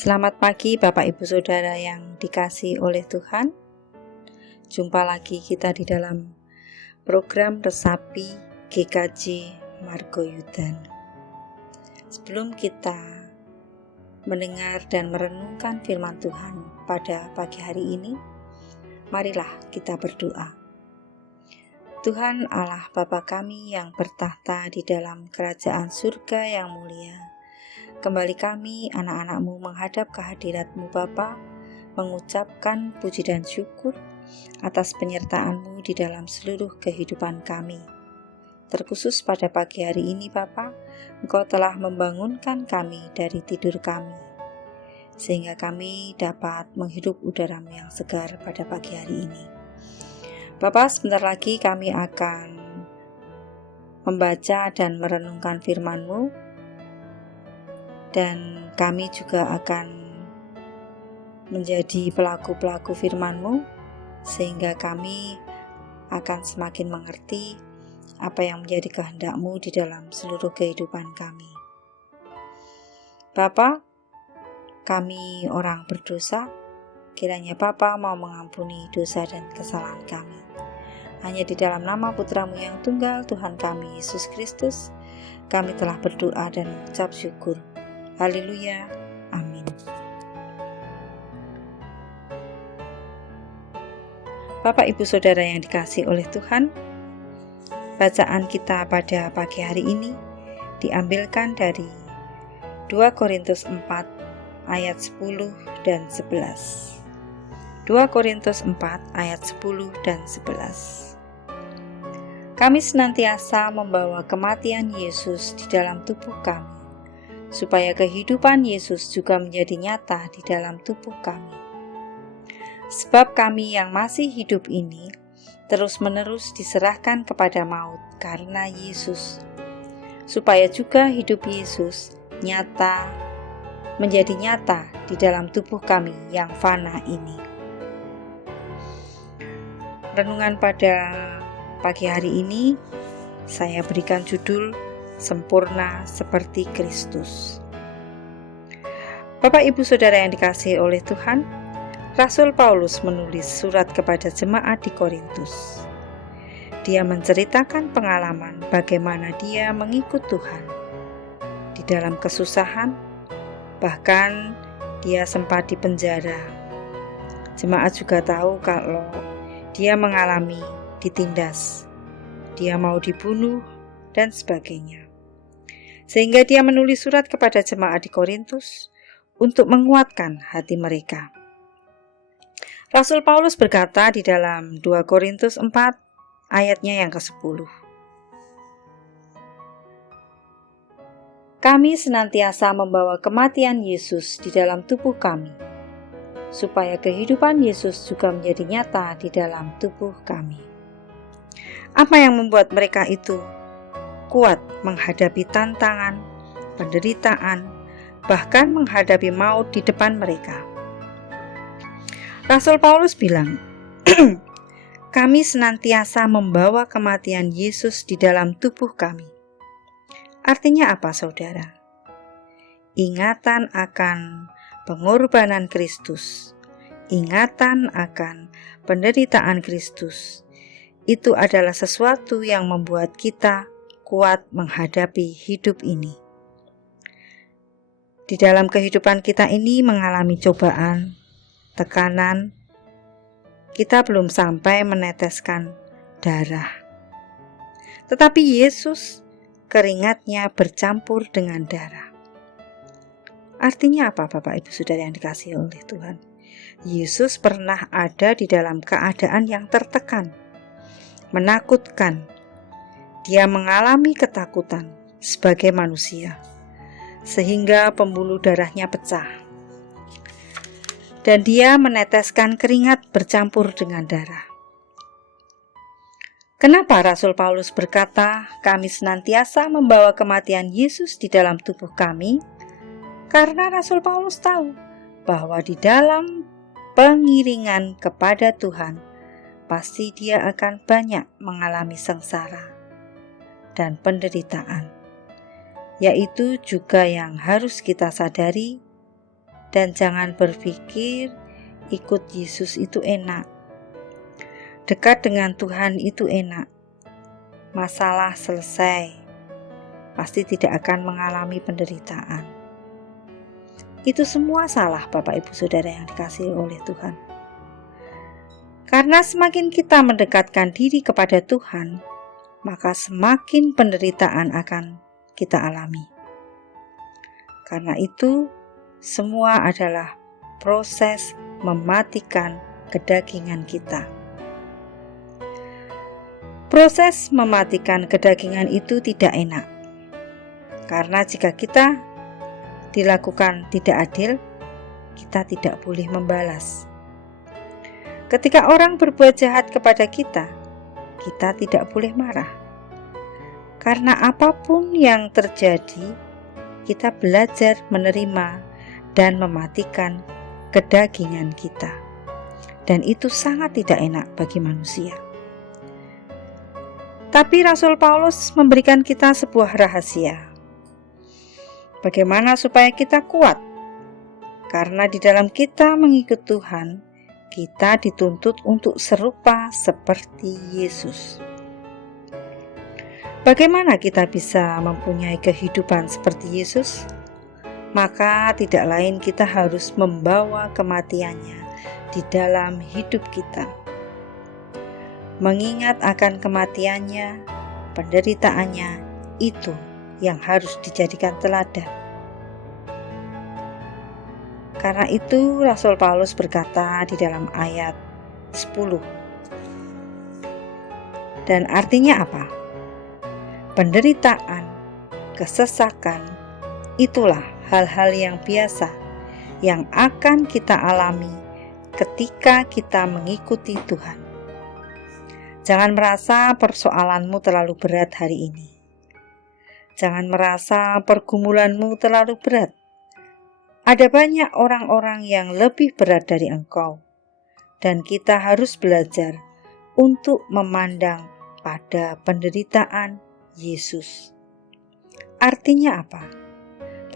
Selamat pagi Bapak Ibu Saudara yang dikasihi oleh Tuhan. Jumpa lagi kita di dalam program Resapi GKJ Margoyudan. Sebelum kita mendengar dan merenungkan firman Tuhan pada pagi hari ini, marilah kita berdoa. Tuhan Allah Bapa kami yang bertahta di dalam kerajaan surga yang mulia, kembali kami anak-anak-Mu menghadap kehadirat-Mu Bapa, mengucapkan puji dan syukur atas penyertaan-Mu di dalam seluruh kehidupan kami. Terkhusus pada pagi hari ini Bapa, Engkau telah membangunkan kami dari tidur kami, sehingga kami dapat menghirup udara-Mu yang segar pada pagi hari ini. Bapa, sebentar lagi kami akan membaca dan merenungkan firman-Mu, dan kami juga akan menjadi pelaku-pelaku firman-Mu, sehingga kami akan semakin mengerti apa yang menjadi kehendak-Mu di dalam seluruh kehidupan kami. Bapa, kami orang berdosa, kiranya Bapa mau mengampuni dosa dan kesalahan kami. Hanya di dalam nama Putra-Mu yang tunggal, Tuhan kami Yesus Kristus, kami telah berdoa dan mengucap syukur. Haleluya, amin. Bapak Ibu Saudara yang dikasihi oleh Tuhan, bacaan kita pada pagi hari ini diambilkan dari 2 Korintus 4 ayat 10 dan 11. 2 Korintus 4 ayat 10 dan 11. Kami senantiasa membawa kematian Yesus di dalam tubuh kami, supaya kehidupan Yesus juga menjadi nyata di dalam tubuh kami. Sebab kami yang masih hidup ini terus-menerus diserahkan kepada maut karena Yesus, supaya juga hidup Yesus menjadi nyata di dalam tubuh kami yang fana ini. Renungan pada pagi hari ini saya berikan judul Sempurna seperti Kristus. Bapak Ibu Saudara yang dikasihi oleh Tuhan, Rasul Paulus menulis surat kepada jemaat di Korintus. Dia menceritakan pengalaman bagaimana dia mengikut Tuhan di dalam kesusahan, bahkan dia sempat dipenjara. Jemaat juga tahu kalau dia mengalami ditindas, dia mau dibunuh, dan sebagainya. Sehingga dia menulis surat kepada jemaat di Korintus untuk menguatkan hati mereka. Rasul Paulus berkata di dalam 2 Korintus 4 ayatnya yang ke-10. Kami senantiasa membawa kematian Yesus di dalam tubuh kami, supaya kehidupan Yesus juga menjadi nyata di dalam tubuh kami. Apa yang membuat mereka itu kuat menghadapi tantangan, penderitaan, bahkan menghadapi maut di depan mereka? Rasul Paulus bilang, kami senantiasa membawa kematian Yesus di dalam tubuh kami. Artinya apa, saudara? Ingatan akan pengorbanan Kristus, ingatan akan penderitaan Kristus, itu adalah sesuatu yang membuat kita kuat menghadapi hidup ini. Di dalam kehidupan kita ini mengalami cobaan, tekanan, kita belum sampai meneteskan darah. Tetapi Yesus, keringatnya bercampur dengan darah. Artinya apa Bapak Ibu Saudara yang dikasihi oleh Tuhan? Yesus pernah ada di dalam keadaan yang tertekan, menakutkan. Dia mengalami ketakutan sebagai manusia, sehingga pembuluh darahnya pecah. Dan dia meneteskan keringat bercampur dengan darah. Kenapa Rasul Paulus berkata, kami senantiasa membawa kematian Yesus di dalam tubuh kami? Karena Rasul Paulus tahu bahwa di dalam pengiringan kepada Tuhan, pasti dia akan banyak mengalami sengsara dan penderitaan, yaitu juga yang harus kita sadari dan jangan berpikir ikut Yesus itu enak. Dekat dengan Tuhan itu enak. Masalah selesai. Pasti tidak akan mengalami penderitaan. Itu semua salah, Bapak Ibu Saudara yang dikasihi oleh Tuhan. Karena semakin kita mendekatkan diri kepada Tuhan, maka semakin penderitaan akan kita alami. Karena itu, semua adalah proses mematikan kedagingan kita. Proses mematikan kedagingan itu tidak enak. Karena jika kita dilakukan tidak adil, kita tidak boleh membalas. Ketika orang berbuat jahat kepada kita, kita tidak boleh marah. Karena apapun yang terjadi, kita belajar menerima dan mematikan kedagingan kita. Dan itu sangat tidak enak bagi manusia. Tapi Rasul Paulus memberikan kita sebuah rahasia. Bagaimana supaya kita kuat? Karena di dalam kita mengikut Tuhan, kita dituntut untuk serupa seperti Yesus. Bagaimana kita bisa mempunyai kehidupan seperti Yesus? Maka tidak lain kita harus membawa kematiannya di dalam hidup kita. Mengingat akan kematiannya, penderitaannya, itu yang harus dijadikan teladan. Karena itu Rasul Paulus berkata di dalam ayat 10. Dan artinya apa? Penderitaan, kesesakan, itulah hal-hal yang biasa yang akan kita alami ketika kita mengikuti Tuhan. Jangan merasa persoalanmu terlalu berat hari ini. Jangan merasa pergumulanmu terlalu berat. Ada banyak orang-orang yang lebih berat dari engkau. Dan kita harus belajar untuk memandang pada penderitaan Yesus. Artinya apa?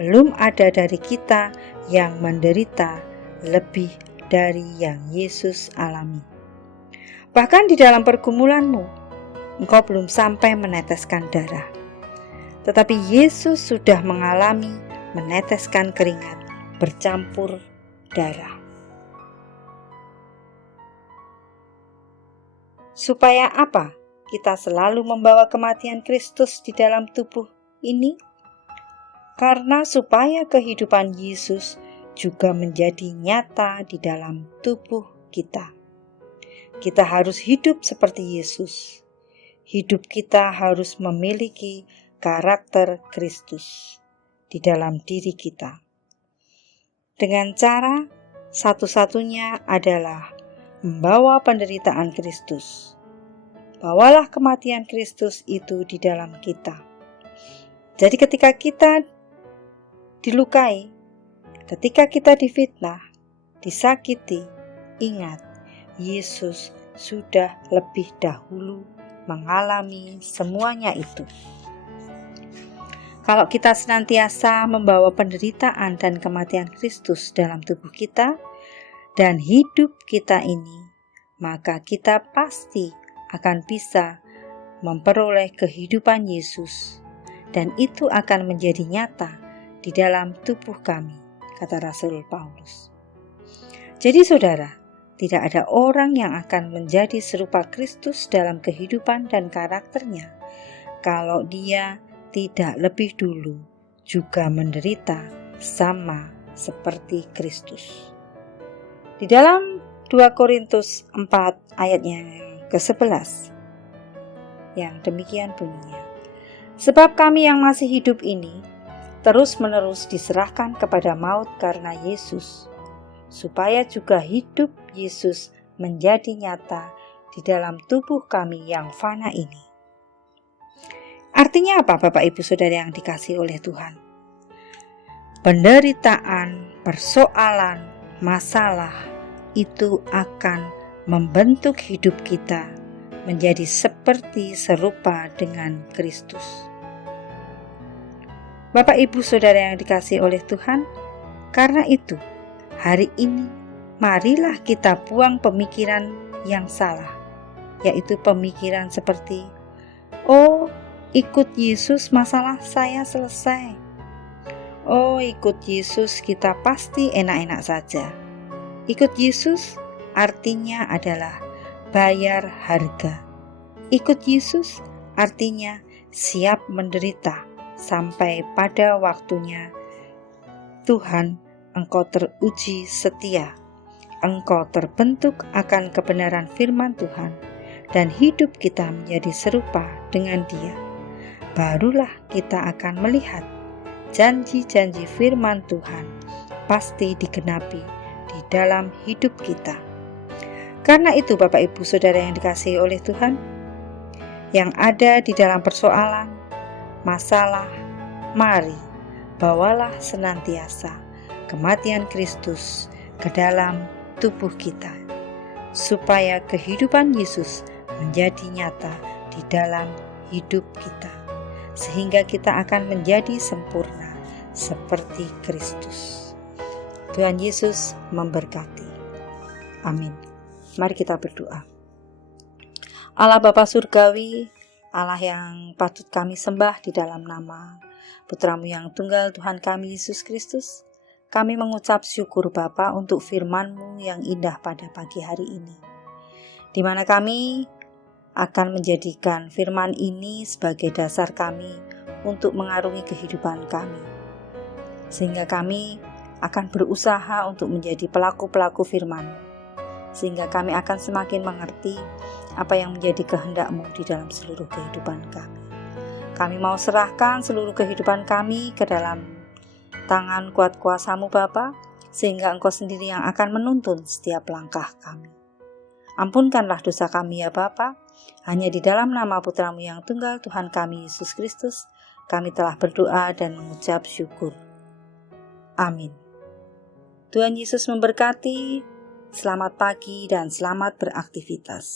Belum ada dari kita yang menderita lebih dari yang Yesus alami. Bahkan di dalam pergumulanmu, engkau belum sampai meneteskan darah. Tetapi Yesus sudah mengalami meneteskan keringat bercampur darah. Supaya apa? Kita selalu membawa kematian Kristus di dalam tubuh ini? Karena supaya kehidupan Yesus juga menjadi nyata di dalam tubuh kita. Kita harus hidup seperti Yesus. Hidup kita harus memiliki karakter Kristus di dalam diri kita. Dengan cara satu-satunya adalah membawa penderitaan Kristus. Bawalah kematian Kristus itu di dalam kita. Jadi ketika kita dilukai, ketika kita difitnah, disakiti, ingat, Yesus sudah lebih dahulu mengalami semuanya itu. Kalau kita senantiasa membawa penderitaan dan kematian Kristus dalam tubuh kita dan hidup kita ini, maka kita pasti akan bisa memperoleh kehidupan Yesus, dan itu akan menjadi nyata di dalam tubuh kami, kata Rasul Paulus. Jadi saudara, tidak ada orang yang akan menjadi serupa Kristus dalam kehidupan dan karakternya kalau dia tidak lebih dulu juga menderita sama seperti Kristus. Di dalam 2 Korintus 4 ayatnya yang ke-11 yang demikian bunyinya. Sebab kami yang masih hidup ini terus-menerus diserahkan kepada maut karena Yesus, supaya juga hidup Yesus menjadi nyata di dalam tubuh kami yang fana ini. Artinya apa, Bapak Ibu Saudara yang dikasihi oleh Tuhan? Penderitaan, persoalan, masalah itu akan membentuk hidup kita menjadi seperti serupa dengan Kristus. Bapak Ibu Saudara yang dikasihi oleh Tuhan, karena itu hari ini marilah kita buang pemikiran yang salah, yaitu pemikiran seperti, "Oh, ikut Yesus masalah saya selesai. Oh, ikut Yesus kita pasti enak-enak saja." Ikut Yesus artinya adalah bayar harga. Ikut Yesus artinya siap menderita sampai pada waktunya. Tuhan, Engkau teruji setia. Engkau terbentuk akan kebenaran firman Tuhan, dan hidup kita menjadi serupa dengan Dia. Barulah kita akan melihat janji-janji firman Tuhan pasti digenapi di dalam hidup kita. Karena itu Bapak Ibu Saudara yang dikasihi oleh Tuhan, yang ada di dalam persoalan, masalah, mari bawalah senantiasa kematian Kristus ke dalam tubuh kita, supaya kehidupan Yesus menjadi nyata di dalam hidup kita, sehingga kita akan menjadi sempurna seperti Kristus. Tuhan Yesus memberkati. Amin. Mari kita berdoa. Allah Bapa Surgawi, Allah yang patut kami sembah di dalam nama Putra-Mu yang tunggal Tuhan kami Yesus Kristus, kami mengucap syukur Bapa untuk firman-Mu yang indah pada pagi hari ini, di mana kami akan menjadikan firman ini sebagai dasar kami untuk mengarungi kehidupan kami, sehingga kami akan berusaha untuk menjadi pelaku-pelaku firman-Mu, sehingga kami akan semakin mengerti apa yang menjadi kehendak-Mu di dalam seluruh kehidupan kami. Kami mau serahkan seluruh kehidupan kami ke dalam tangan kuat kuasa-Mu Bapa, sehingga Engkau sendiri yang akan menuntun setiap langkah kami. Ampunkanlah dosa kami ya Bapa, hanya di dalam nama Putra-Mu yang tunggal Tuhan kami Yesus Kristus, kami telah berdoa dan mengucap syukur. Amin. Tuhan Yesus memberkati. Selamat pagi dan selamat beraktivitas.